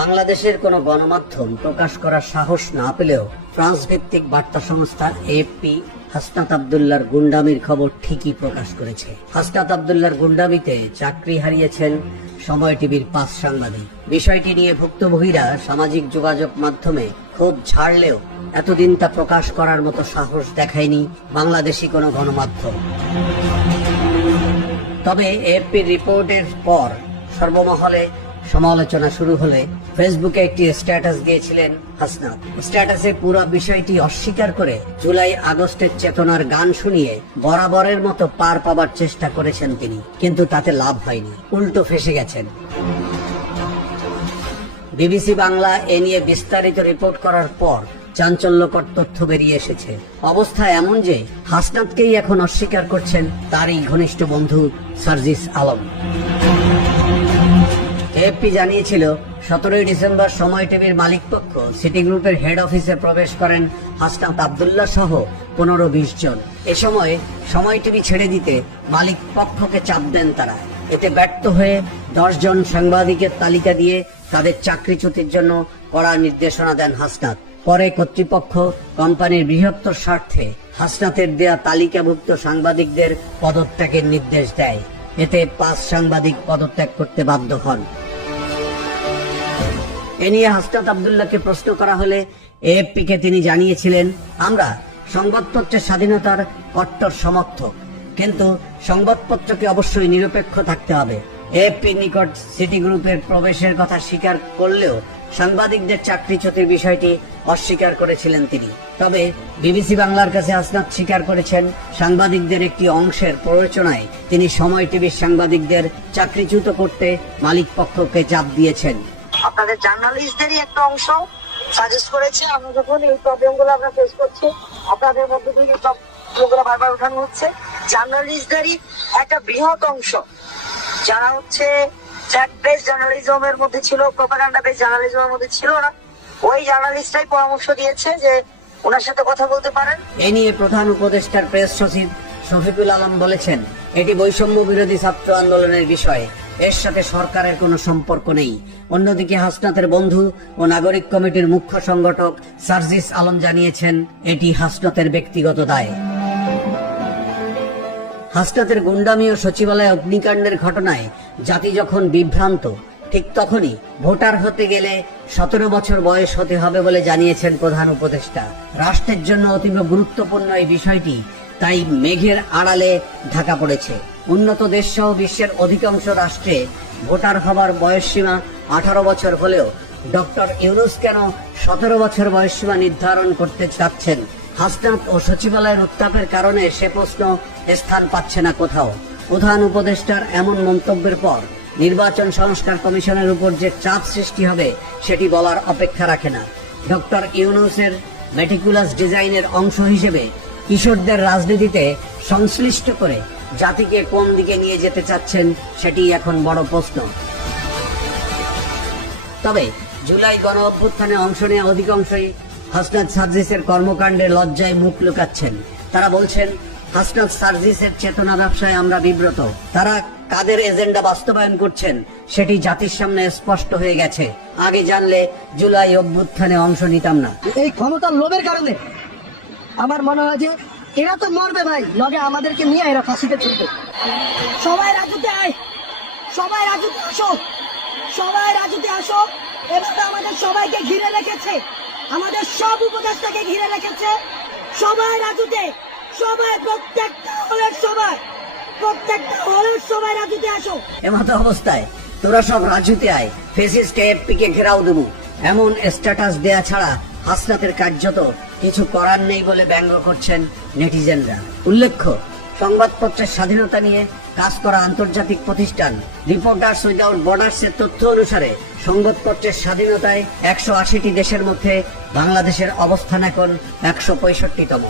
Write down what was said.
বাংলাদেশের কোনো গণমাধ্যম প্রকাশ করার সাহস না পেলেও ফ্রান্স ভিত্তিক বার্তা সংস্থা এএফপি হাসনাত আব্দুল্লাহর গুন্ডামির খবর ঠিকই প্রকাশ করেছে। হাসনাত আব্দুল্লাহর গুন্ডামিতে চাকরি হারিয়েছেন সময় টিভির 5 সাংবাদিক। বিষয়টি নিয়ে ভুক্তভোগীরা সামাজিক যোগাযোগ মাধ্যমে ক্ষোভ ঝাড়লেও এতদিন তা প্রকাশ করার মতো সাহস দেখায়নি বাংলাদেশি কোনো গণমাধ্যম। তবে এএফপির রিপোর্টের পর সর্বমহলে সমালোচনা শুরু হলে ফেসবুকে একটি স্ট্যাটাস দিয়েছিলেন হাসনাত। স্ট্যাটাসে পুরো বিষয়টি অস্বীকার করে জুলাই আগস্টের চেতনার গান শুনিয়ে বরাবরের মতো পার পাবার চেষ্টা করেছেন তিনি, কিন্তু তাতে লাভ হয়নি, উল্টো ফেঁসে গেছেন। বিবিসি বাংলা এ নিয়ে বিস্তারিত রিপোর্ট করার পর চাঞ্চল্যকর তথ্য বেরিয়ে এসেছে। অবস্থা এমন যে হাসনাতকেই এখন অস্বীকার করছেন তারই ঘনিষ্ঠ বন্ধু সার্জিস আলম। এএফপি জানিয়েছিল 17 ডিসেম্বর সময় টিভির মালিকপক্ষ সিটি গ্রুপের হেড অফিসে প্রবেশ করেন হাসনাত আব্দুল্লাহ সহ 15-20 জন। এ সময় সময় টিভি ছেড়ে দিতে মালিক পক্ষকে চাপ দেন তারা। এতে ব্যর্থ হয়ে 10 জন সাংবাদিকের তালিকা দিয়ে তাদের চাকরিচ্যুতির জন্য কড়া নির্দেশনা দেন হাসনাত। পরে কর্তৃপক্ষ কোম্পানির বৃহত্তর স্বার্থে হাসনাতের দেয়া তালিকাভুক্ত সাংবাদিকদের পদত্যাগের নির্দেশ দেয়। এতে 5 সাংবাদিক পদত্যাগ করতে বাধ্য হন। এ নিয়ে হাসনাত আব্দুল্লাহকে প্রশ্ন করা হলে এএফপিকে তিনি জানিয়েছিলেন, আমরা সংবাদপত্রের স্বাধীনতার কট্টর সমর্থক, কিন্তু সংবাদপত্রকে অবশ্যই নিরপেক্ষ থাকতে হবে। এএফপির নিকট সিটি গ্রুপের প্রবেশের কথা স্বীকার করলেও সাংবাদিকদের চাকরিচ্যুতির বিষয়টি অস্বীকার করেছিলেন তিনি। তবে বিবিসি বাংলার কাছে হাসনাত স্বীকার করেছেন, সাংবাদিকদের একটি অংশের প্ররোচনায় তিনি সময় টিভির সাংবাদিকদের চাকরিচ্যুত করতে মালিক পক্ষকে চাপ দিয়েছেন। আপনাদের জার্নালিস্টদেরই একটা অংশ সাজেস্ট করেছে। আমরা যখন এই প্রবলেমগুলো আমরা ফেস করছি, আপনাদের মধ্যে দিয়ে প্রবলেমগুলো বারবার উঠানো হচ্ছে, জার্নালিস্টদেরই একটা বৃহৎ অংশ যারা হচ্ছে ফ্যাক্ট বেস জার্নালিজমের মধ্যে ছিল, প্রোপাগান্ডা বেস জার্নালিজমের মধ্যে ছিল না, ওই জার্নালিস্টরাই পরামর্শ দিয়েছে যে ওনার সাথে কথা বলতে পারেন। এ নিয়ে প্রধান উপদেষ্টার প্রেস সচিব শফিকুল আলম বলেছেন, এটি বৈষম্য বিরোধী ছাত্র আন্দোলনের বিষয়, এর সাথে সরকারের কোনো সম্পর্ক নেই। অন্যদিকে হাসনাতের বন্ধু ও নাগরিক কমিটির মুখ্য সংগঠক সার্জিস আলম জানিয়েছেন, এটি হাসনাতের ব্যক্তিগত দায়। হাসনাতের গুন্ডামি ও সচিবালয় অগ্নিকাণ্ডের ঘটনায় জাতি যখন বিভ্রান্ত, ঠিক তখনই ভোটার হতে গেলে 17 বছর বয়স হতে হবে বলে জানিয়েছেন প্রধান উপদেষ্টা। রাষ্ট্রের জন্য অতীব গুরুত্বপূর্ণ এই বিষয়টি তাই মেঘের আড়ালে ঢাকা পড়েছে। উন্নত দেশ সহ বিশ্বের অধিকাংশ রাষ্ট্রে ভোটার হবার বয়সসীমা 18 বছর হলেও ডক্টর ইউনূস কেন 17 বছর বয়সসীমা নির্ধারণ করতে চাচ্ছেন? হাসনাত ও সচিবালয়ের উত্তাপের কারণে সে প্রশ্ন স্থান পাচ্ছে না কোথাও। প্রধান উপদেষ্টার এমন মন্তব্যের পর নির্বাচন সংস্কার কমিশনের উপর যে চাপ সৃষ্টি হবে সেটি বলার অপেক্ষা রাখে না। ডক্টর ইউনূসের মেটিকুলাস ডিজাইনের অংশ হিসেবে কিশোরদের রাজনীতিতে সংশ্লিষ্ট করে জাতিকে কোন দিকে নিয়ে যেতে চাচ্ছেন সেটি এখন বড় প্রশ্ন। তবে জুলাই গণ অভ্যুত্থানে অংশ নেওয়া অধিকাংশই হাসনাত সার্জিসের কর্মকাণ্ডে লজ্জায় মুখ লুকাচ্ছেন। তারা বলছেন, হাসনাত সার্জিসের চেতনা ব্যবসায় আমরা বিব্রত। তারা কাদের এজেন্ডা বাস্তবায়ন করছেন সেটি জাতির সামনে স্পষ্ট হয়ে গেছে। আগে জানলে জুলাই অভ্যুত্থানে অংশ নিতাম না। এই ক্ষমতার লোভের কারণে আমার মনে হয় যে এরা তো মরবে ভাই, লগে আমাদেরকে নিয়ে এরা ফাঁসিতে ছুটবে। সবাই রাজুতে আয়, সবাই রাজুতে আসো, সবাই রাজুতে আসো। এবার আমাদের সবাইকে ঘিরে রেখেছে, আমাদের সব উপদেষ্টাকে ঘিরে রেখেছে। সবাই রাজুতে, সবাই প্রত্যেকটা হলের সবাই রাজুতে আসো। এমত অবস্থায় তোরা সব রাজুতে আয়, ফেসিস্ট এএফপি কে ঘেরাও দেবো, এমন স্ট্যাটাস দেয়া ছাড়া হাসনাতের কার্যত কিছু করার নেই বলে ব্যঙ্গ করছেন নেটিজেনরা। উল্লেখ্য, সংবাদপত্রের স্বাধীনতা নিয়ে কাজ করা আন্তর্জাতিক প্রতিষ্ঠান রিপোর্টার্স উইদাউট বর্ডার্স এর তথ্য অনুসারে সংবাদপত্রের স্বাধীনতায় 180টি দেশের মধ্যে বাংলাদেশের অবস্থান এখন 165তম।